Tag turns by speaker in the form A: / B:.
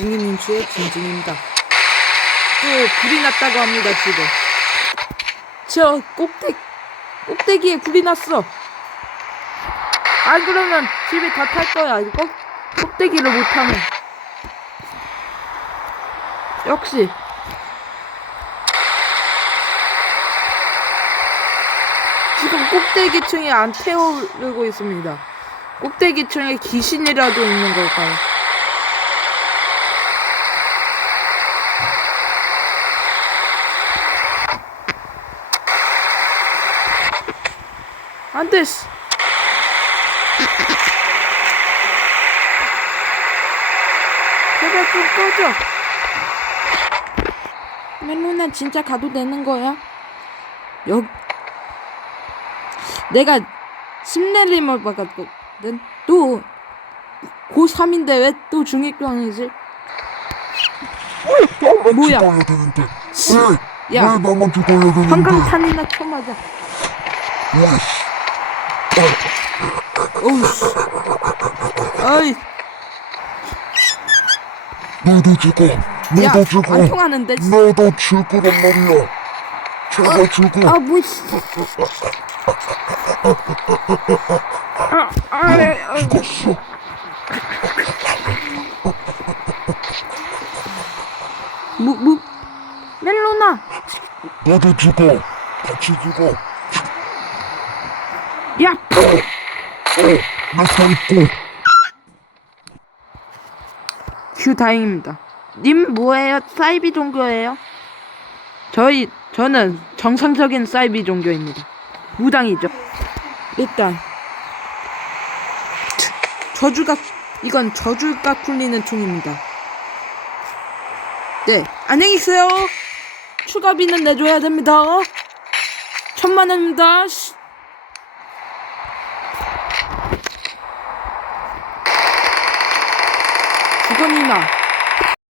A: 잉유민수의 진진입니다. 또 불이 났다고 합니다 지금. 저 꼭대 꼭대기에 불이 났어. 아 그러면 집에 다 탈 거야. 이거 꼭 꼭대기를 못 타면. 역시 지금 꼭대기층에 안 태우고 있습니다. 꼭대기층에 귀신이라도 있는 걸까요? 안 돼. 씨. 제발 좀 꺼져. 멜로나 진짜 가도 되는 거야? 여 내가 10내림을 받았거든. 또 고3인데 왜 또 중액병이지? 뭐야?
B: 죽어야 되는데. 왜?
A: 야.
B: 왜 나만 죽어야 되는데?
A: 한강탄이나 쳐맞아.
B: 와씨.
A: 어우씨. 어이,
B: 너도 죽어.
A: 야,
B: 너도 죽어.
A: 안 통하는데.
B: 너도 죽으란 말이야. 제발 죽어.
A: 아, 뭐, 씨. 아, 아, 아,
B: 죽었어.
A: 뭐, 뭐, 멜로나.
B: 너도 죽어. 같이 죽어.
A: 야,
B: 나서 있고.
A: 휴, 다행입니다. 님 뭐예요? 사이비 종교예요? 저희, 저는 정상적인 사이비 종교입니다. 무당이죠. 일단, 저주가, 이건 저주가 풀리는 총입니다. 네, 안녕히 계세요. 추가비는 내줘야 됩니다. 천만 원입니다. 씨. 주건이나